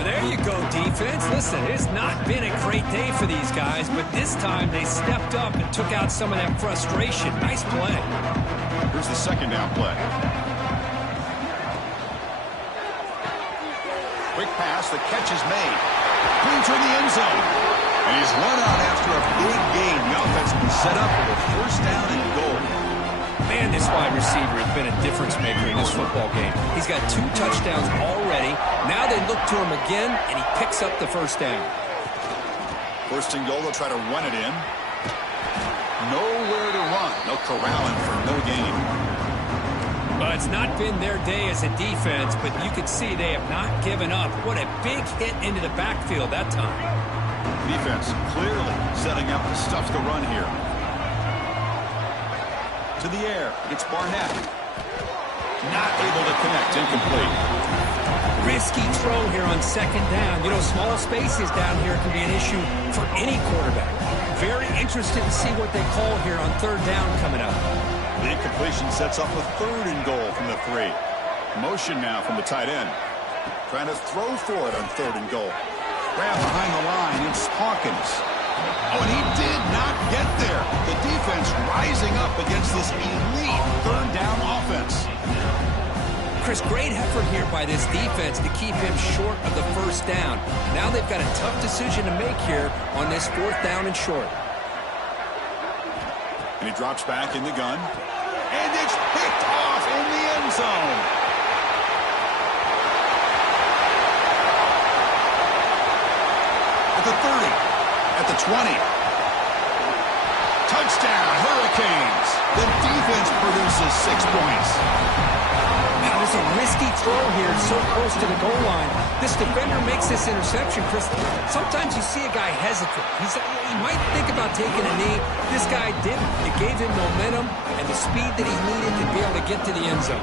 There you go, defense. Listen, it's not been a great day for these guys, but this time they stepped up and took out some of that frustration. Nice play. Here's the second down play. Quick pass, the catch is made. Into the end zone. And he's run out after a big gain. The offense been set up for a first down and goal. Man, this wide receiver has been a difference maker in this football game. He's got 2 touchdowns already. Now they look to him again, and he picks up the first down. First and goal, they'll try to run it in. Nowhere to run. They'll corral him for no gain. Well, it's not been their day as a defense, but you can see they have not given up. What a big hit into the backfield that time. Defense clearly setting up to stuff the run here. To the air. It's Barnett. Not able to connect. Incomplete. Risky throw here on second down. You know, small spaces down here can be an issue for any quarterback. Very interested to see what they call here on third down coming up. The incompletion sets up a third and goal from the 3. Motion now from the tight end. Trying to throw for it on third and goal. Grab behind the line. It's Hawkins. Oh, and he did not get there. The defense rising up against this elite third down offense. Chris, great effort here by this defense to keep him short of the first down. Now they've got a tough decision to make here on this 4th down and short. And he drops back in the gun. And it's picked off in the end zone. At the 30. At the 20. Touchdown, Hurricanes. The defense produces 6 points. Now there's a risky throw here so close to the goal line. This defender makes this interception, Chris. Sometimes you see a guy hesitate. He might think about taking a knee. This guy didn't. It gave him momentum and the speed that he needed to be able to get to the end zone.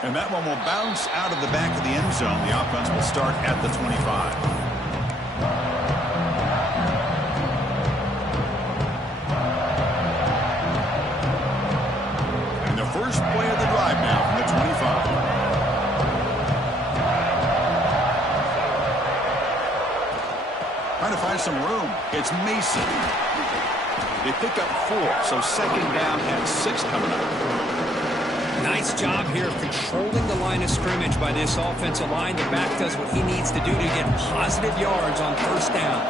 And that one will bounce out of the back of the end zone. The offense will start at the 25. And the first play of the drive now from the 25. Trying to find some room. It's Mason. They pick up 4, so second down and 6 coming up. Nice job here of controlling the line of scrimmage by this offensive line. The back does what he needs to do to get positive yards on first down.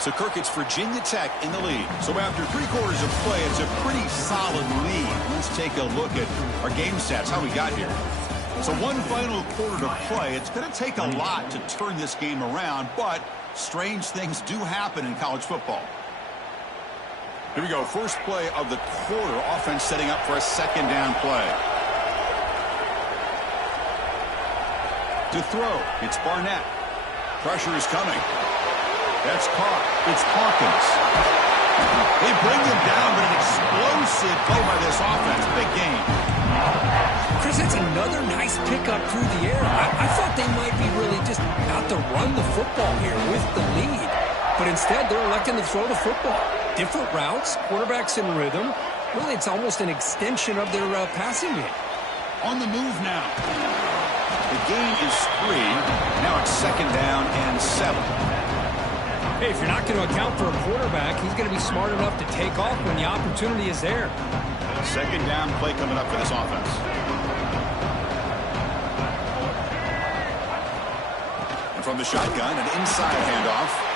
So, Kirk, it's Virginia Tech in the lead. So after 3 quarters of play, it's a pretty solid lead. Let's take a look at our game stats, how we got here. So one final quarter to play. It's going to take a lot to turn this game around, but strange things do happen in college football. Here we go. First play of the quarter. Offense setting up for a second down play. To throw, it's Barnett. Pressure is coming. That's caught. It's Hawkins. They bring him down, but an explosive play by this offense. Big game. Chris, it's another nice pickup through the air. I thought they might be really just out to run the football here with the lead. But instead, they're electing to throw the football. Different routes, quarterbacks in rhythm. Really, it's almost an extension of their passing game. On the move now. The gain is 3. Now it's second down and 7. Hey, if you're not going to account for a quarterback, he's going to be smart enough to take off when the opportunity is there. Second down play coming up for this offense. And from the shotgun, an inside handoff.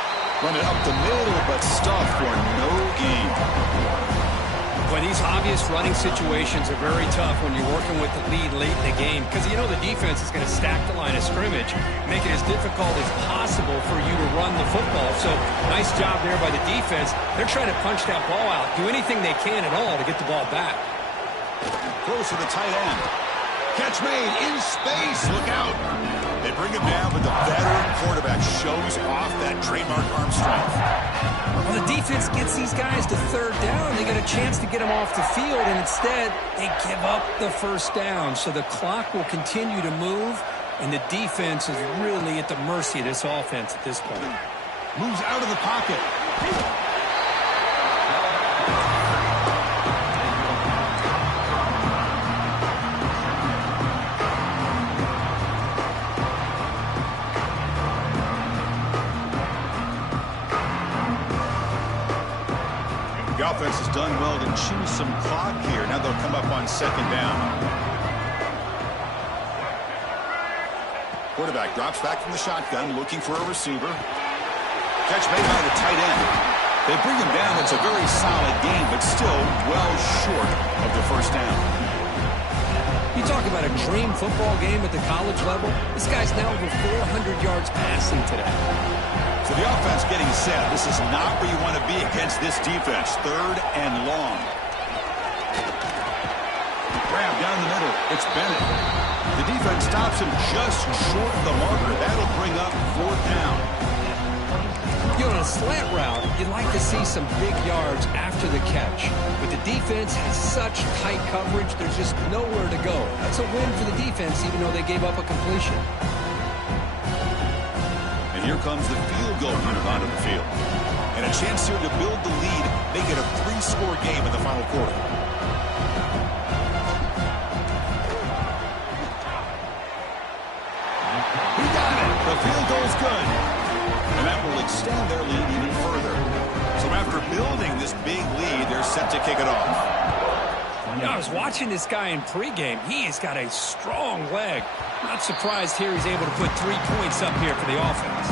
Run it up the middle, but stuffed for no gain. Boy, these obvious running situations are very tough when you're working with the lead late in the game because you know the defense is going to stack the line of scrimmage, make it as difficult as possible for you to run the football. So, nice job there by the defense. They're trying to punch that ball out, do anything they can at all to get the ball back. Throws to the tight end. Catch made in space. Look out. They bring him down, but the veteran quarterback shows off that trademark arm strength. Well, the defense gets these guys to third down. They get a chance to get them off the field, and instead they give up the first down. So the clock will continue to move, and the defense is really at the mercy of this offense at this point. Moves out of the pocket. The offense has done well to chew some clock here. Now they'll come up on second down. Quarterback drops back from the shotgun, looking for a receiver. Catch made by the tight end. They bring him down. It's a very solid game, but still well short of the first down. You talk about a dream football game at the college level. This guy's now over 400 yards passing today. So the offense getting set. This is not where you want to be against this defense. Third and long. Grab down the middle. It's Bennett. The defense stops him just short of the marker. That'll bring up fourth down. You know, on a slant route, you'd like to see some big yards after the catch. But the defense has such tight coverage, there's just nowhere to go. That's a win for the defense, even though they gave up a completion. Here comes the field goal unit onto the field. And a chance here to build the lead, make it a 3-score game in the final quarter. He got it. The field goal's good. And that will extend their lead even further. So after building this big lead, they're set to kick it off. I was watching this guy in pregame. He's got a strong leg. Not surprised here he's able to put 3 points up here for the offense.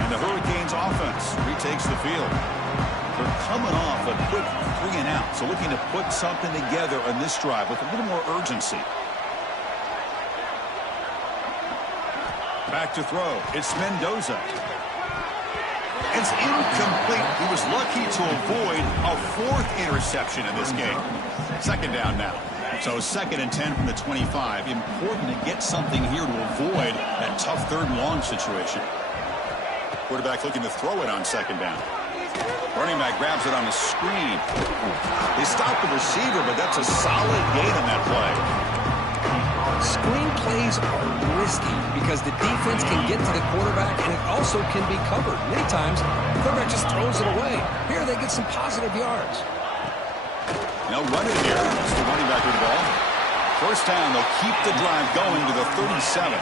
And the Hurricanes offense retakes the field. They're coming off a quick 3 and out, so looking to put something together on this drive with a little more urgency. Back to throw. It's Mendoza. It's incomplete. He was lucky to avoid a 4th interception in this game. Second down now. So 2nd and 10 from the 25. Important to get something here to avoid that tough 3rd and long situation. Quarterback looking to throw it on 2nd down. Running back grabs it on the screen. They stop the receiver, but that's a solid gain on that play. Screen plays are risky because the defense can get to the quarterback and it also can be covered. Many times, the quarterback just throws it away. Here they get some positive yards. Now running here. It's the running back with the ball. First down, they'll keep the drive going to the 37.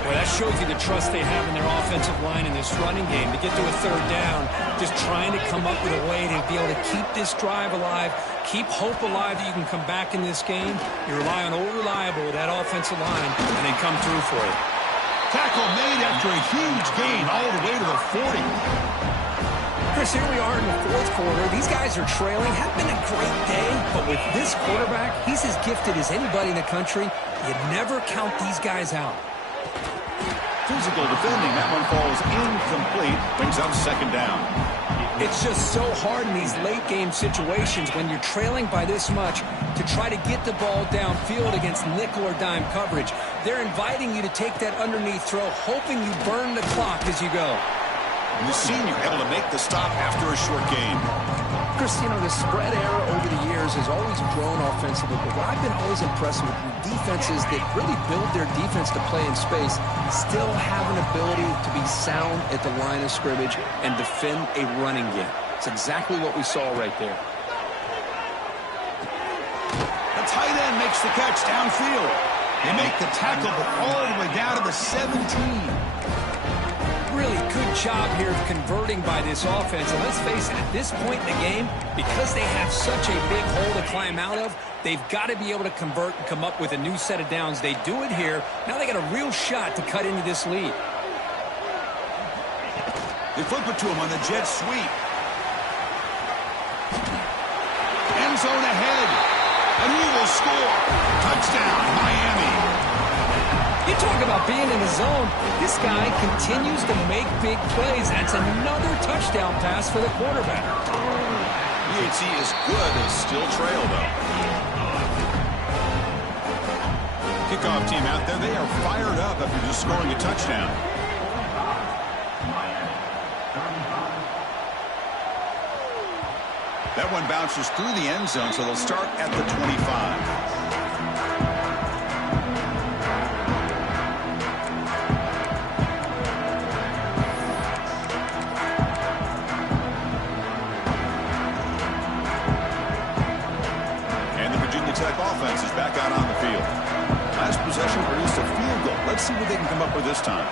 Well, that shows you the trust they have in their offensive line in this running game. To get to a 3rd down, just trying to come up with a way to be able to keep this drive alive, keep hope alive that you can come back in this game. You rely on old reliable with that offensive line, and they come through for you. Tackle made after a huge gain all the way to the 40. Chris, here we are in the 4th quarter. These guys are trailing. Had been a great day, but with this quarterback, he's as gifted as anybody in the country. You never count these guys out. Physical defending. That one falls incomplete. Brings up 2nd down. It's just so hard in these late game situations when you're trailing by this much to try to get the ball downfield against nickel or dime coverage. They're inviting you to take that underneath throw, hoping you burn the clock as you go. And the senior able to make the stop after a short gain. Chris, you know, the spread era over the years has always grown offensively, but what I've been always impressed with defenses that really build their defense to play in space still have an ability to be sound at the line of scrimmage and defend a running game. It's exactly what we saw right there. The tight end makes the catch downfield. They make the tackle, but all the way down to the 17. Really good job here of converting by this offense. And let's face it, at this point in the game, because they have such a big hole to climb out of, they've got to be able to convert and come up with a new set of downs. They do it here. Now they got a real shot to cut into this lead. They flip it to him on the jet sweep. End zone ahead. And he will score. Touchdown, Miami. You talk about being in the zone. This guy continues to make big plays. That's another touchdown pass for the quarterback. UAT is good. They still trail, though. Kickoff team out there. They are fired up after just scoring a touchdown. That one bounces through the end zone, so they'll start at the 25. Offense is back out on the field. Last possession produced a field goal. Let's see what they can come up with this time.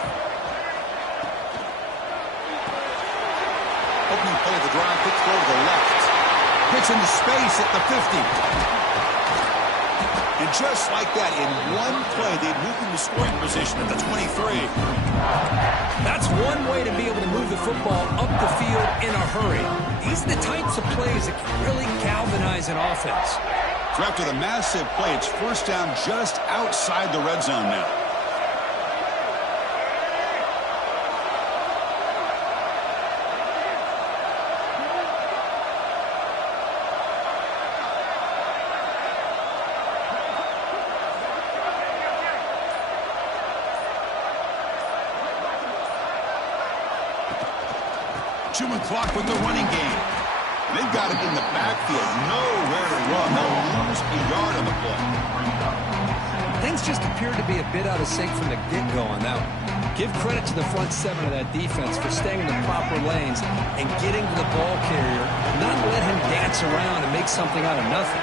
Opening play of the drive, quick throw to the left. Gets into space at the 50. And just like that, in one play, they'd moved into scoring position at the 23. That's one way to be able to move the football up the field in a hurry. These are the types of plays that can really galvanize an offense. So after the massive play, it's first down just outside the red zone now. Chewing clock with the running game. They've got it in the backfield. Nowhere to run. They'll lose a yard on the play. Things just appeared to be a bit out of sync from the get-go on that one. Give credit to the front seven of that defense for staying in the proper lanes and getting to the ball carrier, not let him dance around and make something out of nothing.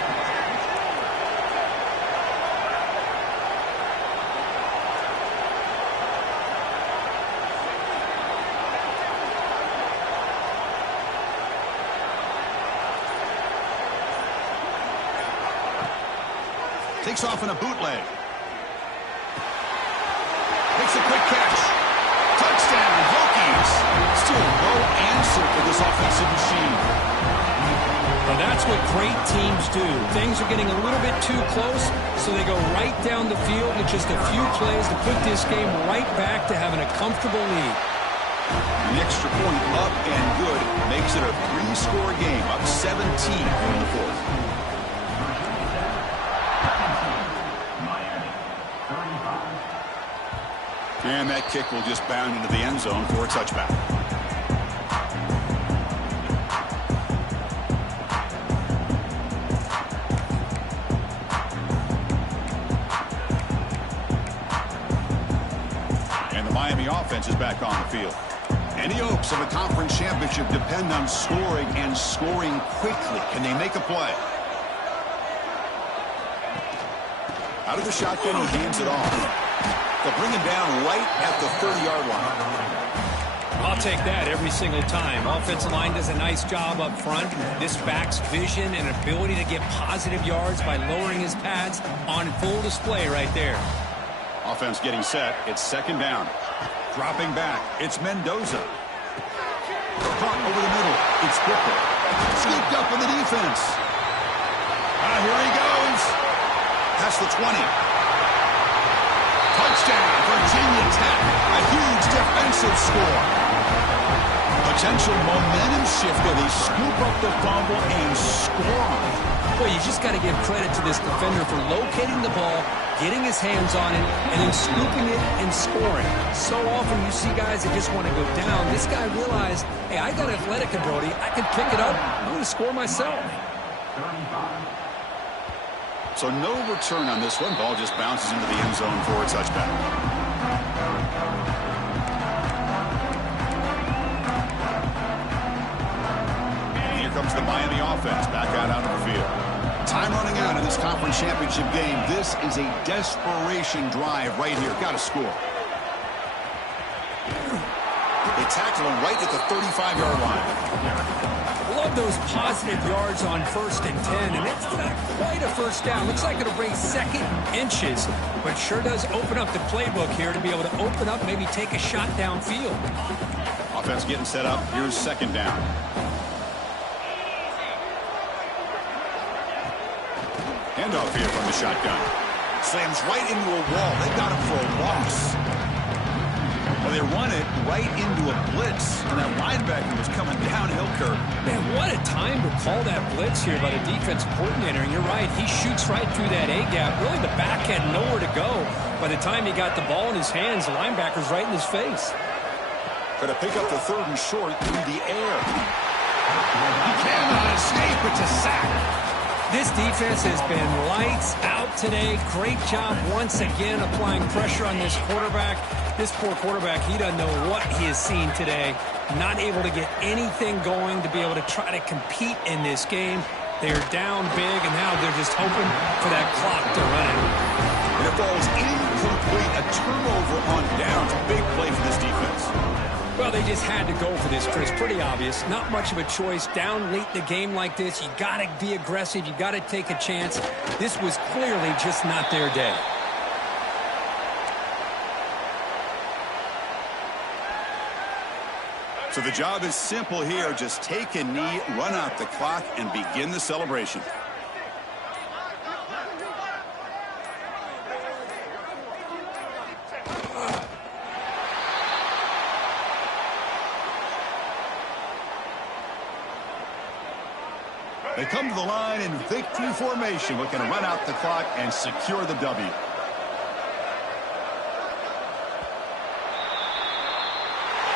Takes off in a bootleg. Makes a quick catch. Touchdown, Hokies. Still no answer for this offensive machine. Well, that's what great teams do. Things are getting a little bit too close, so they go right down the field with just a few plays to put this game right back to having a comfortable lead. An extra point up and good makes it a three-score game, up 17 in the fourth. And that kick will just bound into the end zone for a touchback. And the Miami offense is back on the field. Any hopes of a conference championship depend on scoring and scoring quickly. Can they make a play? Out of the shotgun, he hands it off. They'll bring him down right at the 30-yard line. I'll take that every single time. Offensive line does a nice job up front. This back's vision and ability to get positive yards by lowering his pads on full display right there. Offense getting set. It's second down. Dropping back. It's Mendoza. Caught over the middle. It's Booker. Scooped up in the defense. Here he goes. That's the 20. Touchdown, Virginia Tech. A huge defensive score. Potential momentum shift where they scoop up the fumble and score. Well, you just got to give credit to this defender for locating the ball, getting his hands on it, and then scooping it and scoring. So often you see guys that just want to go down. This guy realized, hey, I got athletic ability. I can pick it up. I'm going to score myself. So no return on this one. Ball just bounces into the end zone for a touchback. And here comes the Miami offense back out onto the field. Time running out in this conference championship game. This is a desperation drive right here. Got to score. They tackle him right at the 35-yard line. Love those positive yards on 1st and 10, and it's not quite a first down. Looks like it'll bring second inches, but sure does open up the playbook here to be able to open up, maybe take a shot downfield. Offense getting set up. Here's second down. Handoff here from the shotgun. Slams right into a wall. They got him for a loss. right into a blitz, and that linebacker was coming downhill curve. Man, what a time to call that blitz here by the defensive coordinator. And you're right, he shoots right through that A-gap. Really, the back had nowhere to go. By the time he got the ball in his hands, the linebacker's right in his face. Going to pick up the 3rd and short through the air. He cannot escape. It's a sack. This defense has been lights out today. Great job once again applying pressure on this quarterback. This poor quarterback, he doesn't know what he has seen today. Not able to get anything going to be able to try to compete in this game. They're down big, and now they're just hoping for that clock to run out. And it falls incomplete. A turnover on downs. Big play for this defense. Well, they just had to go for this, Chris. Pretty obvious. Not much of a choice. Down late in the game like this, you got to be aggressive. You got to take a chance. This was clearly just not their day. So the job is simple here. Just take a knee, run out the clock, and begin the celebration. They come to the line in victory formation, looking to run out the clock and secure the W.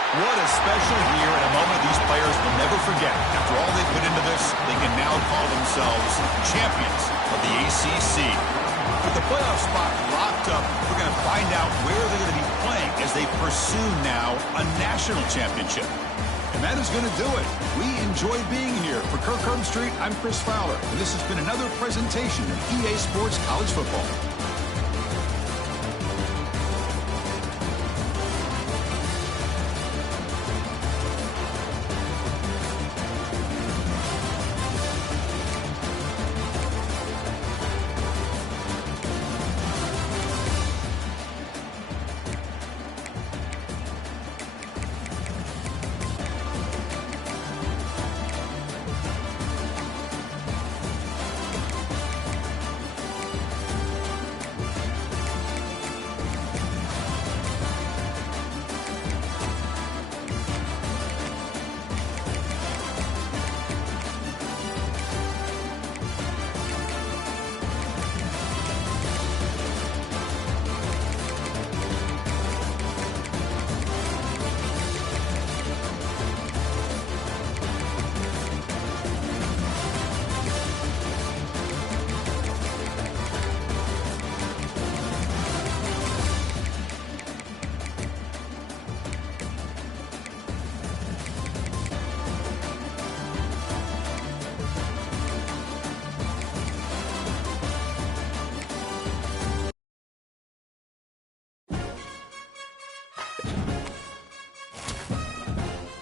What a special year and a moment these players will never forget. After all they put into this, they can now call themselves champions of the ACC. With the playoff spot locked up, we're going to find out where they're going to be playing as they pursue now a national championship. And that is going to do it. We enjoyed being here. For Kirk Herbstreit, I'm Chris Fowler, and this has been another presentation of EA Sports College Football.